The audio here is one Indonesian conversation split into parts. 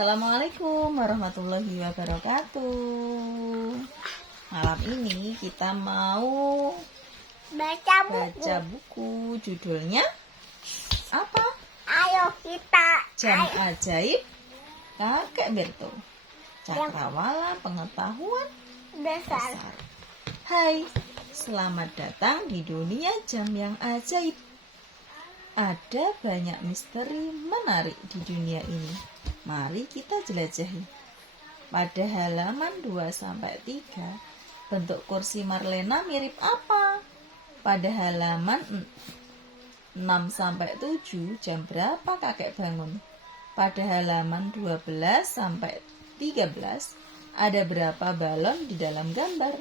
Assalamualaikum warahmatullahi wabarakatuh. Malam ini kita mau baca buku. Judulnya apa? Ayo kita Jam Ajaib Kakek Berto. Cakrawala Pengetahuan besar. Hai, selamat datang di dunia jam yang ajaib. Ada banyak misteri menarik di dunia ini. Mari kita jelajahi. Pada halaman 2-3, bentuk kursi Marlena mirip apa? Pada halaman 6-7, jam berapa kakek bangun? Pada halaman 12-13, ada berapa balon di dalam gambar?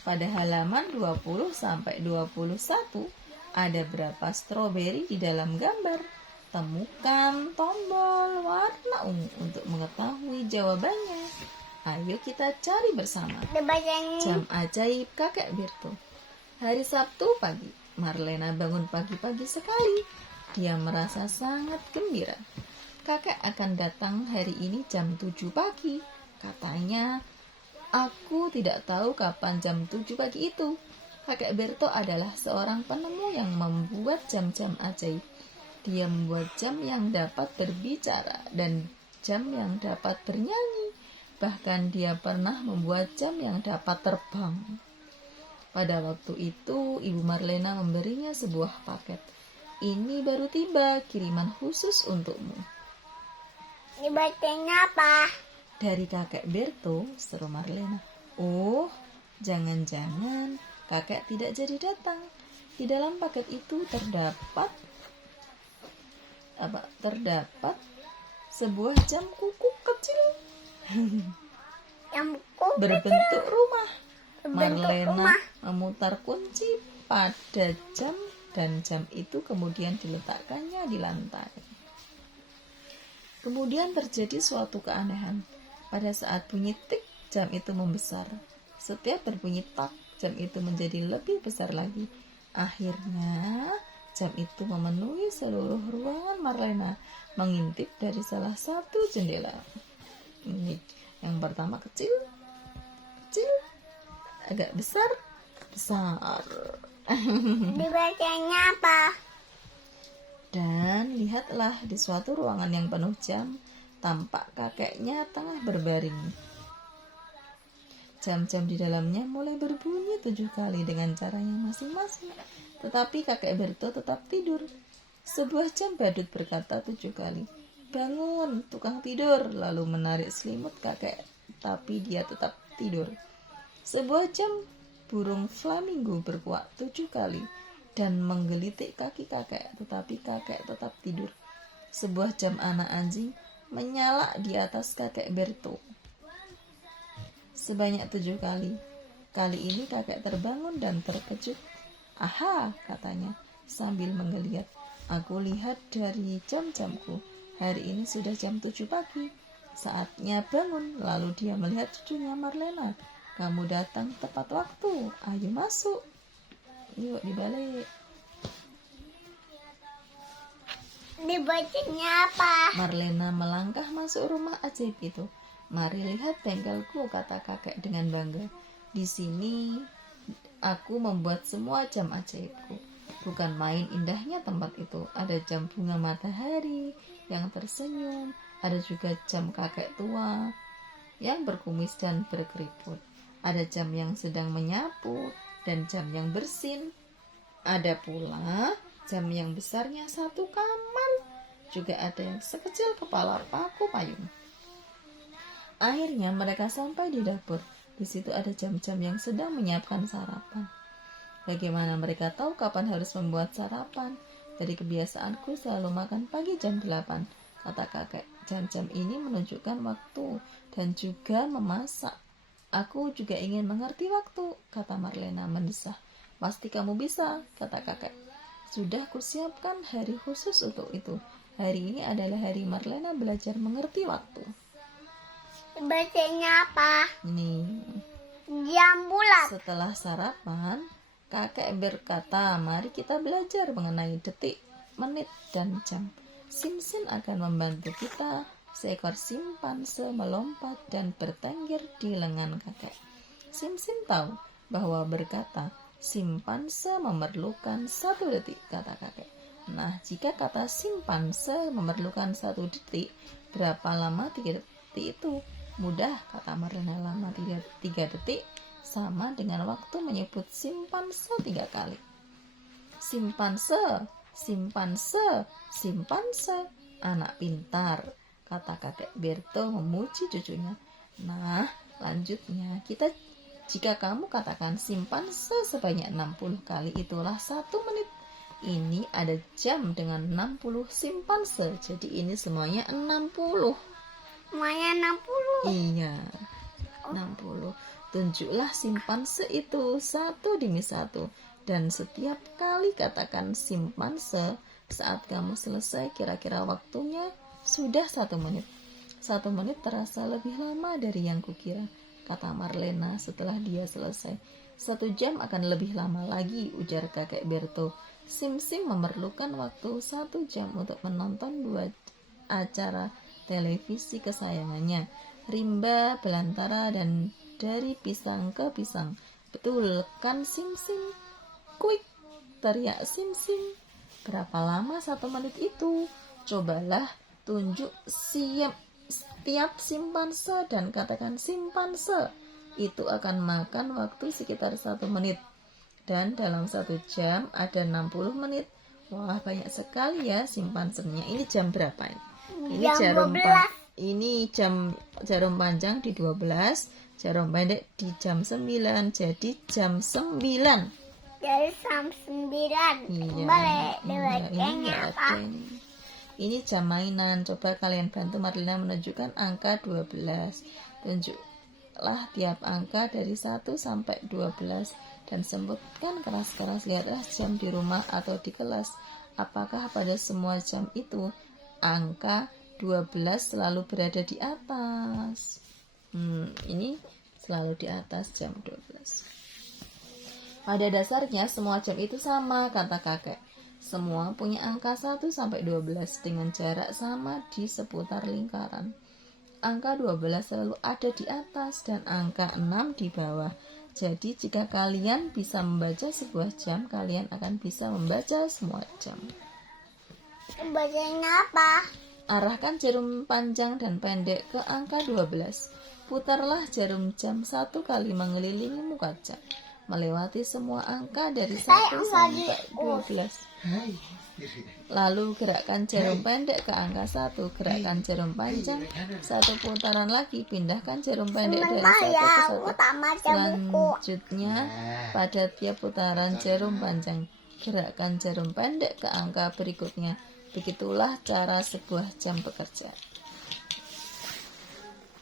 Pada halaman 20-21, ada berapa stroberi di dalam gambar? Temukan tombol warna ungu untuk mengetahui jawabannya. Ayo kita cari bersama. Jam ajaib Kakek Berto. Hari Sabtu pagi, Marlena bangun pagi-pagi sekali. Dia merasa sangat gembira. Kakek akan datang hari ini jam 7 pagi. Katanya, aku tidak tahu kapan jam 7 pagi itu. Kakek Berto adalah seorang penemu yang membuat jam-jam ajaib. Dia membuat jam yang dapat berbicara dan jam yang dapat bernyanyi. Bahkan dia pernah membuat jam yang dapat terbang. Pada waktu itu, Ibu Marlena memberinya sebuah paket. Ini baru tiba, kiriman khusus untukmu. Dibacanya apa? Dari Kakek Berto, seru Marlena. Oh, jangan-jangan kakek tidak jadi datang. Di dalam paket itu terdapat sebuah jam kuku kecil Yang buku berbentuk rumah. berbentuk Marlena rumah. memutar kunci pada jam dan jam itu kemudian diletakkannya di lantai. Kemudian terjadi suatu keanehan. Pada saat bunyi tik, jam itu membesar. Setiap berbunyi tak, jam itu menjadi lebih besar lagi. Akhirnya, jam itu memenuhi seluruh ruangan Marlena, mengintip dari salah satu jendela. Ini yang pertama kecil, agak besar. Dibacanya apa? Dan lihatlah di suatu ruangan yang penuh jam, tampak kakeknya tengah berbaring. Jam-jam di dalamnya mulai berbunyi 7 kali dengan caranya masing-masing. Tetapi kakek Berto tetap tidur. Sebuah jam badut berkata 7 kali, "Bangun, tukang tidur," lalu menarik selimut kakek, tapi dia tetap tidur. Sebuah jam burung flamingo berkuak 7 kali dan menggelitik kaki kakek, tetapi kakek tetap tidur. Sebuah jam anak anjing menyala di atas kakek Berto sebanyak 7 kali. Kali ini kakek terbangun dan terkejut. "Aha," katanya sambil menggeliat. "Aku lihat dari jam-jamku. Hari ini sudah jam 7 pagi. Saatnya bangun." Lalu dia melihat cucunya Marlena. "Kamu datang tepat waktu. Ayo masuk. Yuk dibalik." Dibacanya apa? Marlena melangkah masuk rumah ajaib itu. "Mari lihat bengkelku," kata kakek dengan bangga. "Di sini aku membuat semua jam ajaibku. Bukan main indahnya tempat itu. Ada jam bunga matahari yang tersenyum. Ada juga jam kakek tua yang berkumis dan berkeriput. Ada jam yang sedang menyapu dan jam yang bersin. Ada pula jam yang besarnya 1 kamar. Juga ada yang sekecil kepala paku payung." Akhirnya mereka sampai di dapur. Di situ ada jam-jam yang sedang menyiapkan sarapan. Bagaimana mereka tahu kapan harus membuat sarapan? "Dari kebiasaanku selalu makan pagi jam 8, kata kakek. "Jam-jam ini menunjukkan waktu dan juga memasak. Aku juga ingin mengerti waktu," kata Marlena mendesah. "Pasti kamu bisa," kata kakek. "Sudah kusiapkan hari khusus untuk itu. Hari ini adalah hari Marlena belajar mengerti waktu." Dibacanya apa? Nih, Jam bulat. setelah sarapan, kakek berkata, "Mari kita belajar mengenai detik, menit, dan jam. Sinsin akan membantu kita seekor simpanse melompat dan bertengger di lengan kakek. Sim-sim tahu bahwa berkata simpanse memerlukan 1 detik, kata kakek. Nah, jika kata simpanse memerlukan 1 detik, berapa lama 3 detik itu? Mudah, kata Marlena. Lama 3 detik sama dengan waktu menyebut simpanse 3 kali. Simpanse, simpanse, simpanse, anak pintar, kata kakek Berto memuji cucunya. Nah, lanjutnya jika kamu katakan simpanse sebanyak 60 kali, itulah 1 menit. Ini ada jam dengan 60 simpanse, jadi ini semuanya 60. Semuanya 60. Iya, 60. Tunjuklah simpanse itu 1 demi 1. Dan setiap kali katakan simpanse, saat kamu selesai, kira-kira waktunya sudah 1 menit. 1 menit terasa lebih lama dari yang kukira, kata Marlena setelah dia selesai. 1 jam akan lebih lama lagi, ujar kakek Berto. Sim-sim memerlukan waktu 1 jam untuk menonton 2 acara televisi kesayangannya, Rimba Belantara dan Dari Pisang ke Pisang. Betul kan Sim-sim? Kuik, teriak Sim-sim. Berapa lama 1 menit itu? Cobalah tunjuk setiap simpanse dan katakan simpanse. Itu akan makan waktu sekitar 1 menit. Dan dalam 1 jam ada 60 menit. Wah, banyak sekali ya simpansenya. Ini jam berapa ini? Ini Jam 12. Ini jarum panjang di 12, jarum pendek di jam 9. Jadi jam 9. Dari jam 9. Iya, Balik. iya, ini Dibacanya nggak apa? ada ini. Ini jam mainan. Coba kalian bantu Marlina menunjukkan angka 12. Tunjuklah tiap angka dari 1 sampai 12 dan sebutkan keras-keras. Lihatlah jam di rumah atau di kelas. Apakah pada semua jam itu angka 12 selalu berada di atas? Ini selalu di atas jam 12. Pada dasarnya semua jam itu sama, kata kakek. Semua punya angka 1 sampai 12 dengan jarak sama di seputar lingkaran. Angka 12 selalu ada di atas dan angka 6 di bawah. Jadi jika kalian bisa membaca sebuah jam, kalian akan bisa membaca semua jam. Bacanya apa? Arahkan jarum panjang dan pendek ke angka 12. Putarlah jarum jam 1 kali mengelilingi muka jam, melewati semua angka dari 1 sampai 12. Lalu gerakkan jarum pendek ke angka 1. Gerakkan jarum panjang 1 putaran lagi. Pindahkan jarum pendek dari 1 ke 1. Selanjutnya, pada tiap putaran jarum panjang, gerakkan jarum pendek ke angka berikutnya. Begitulah cara sebuah jam bekerja.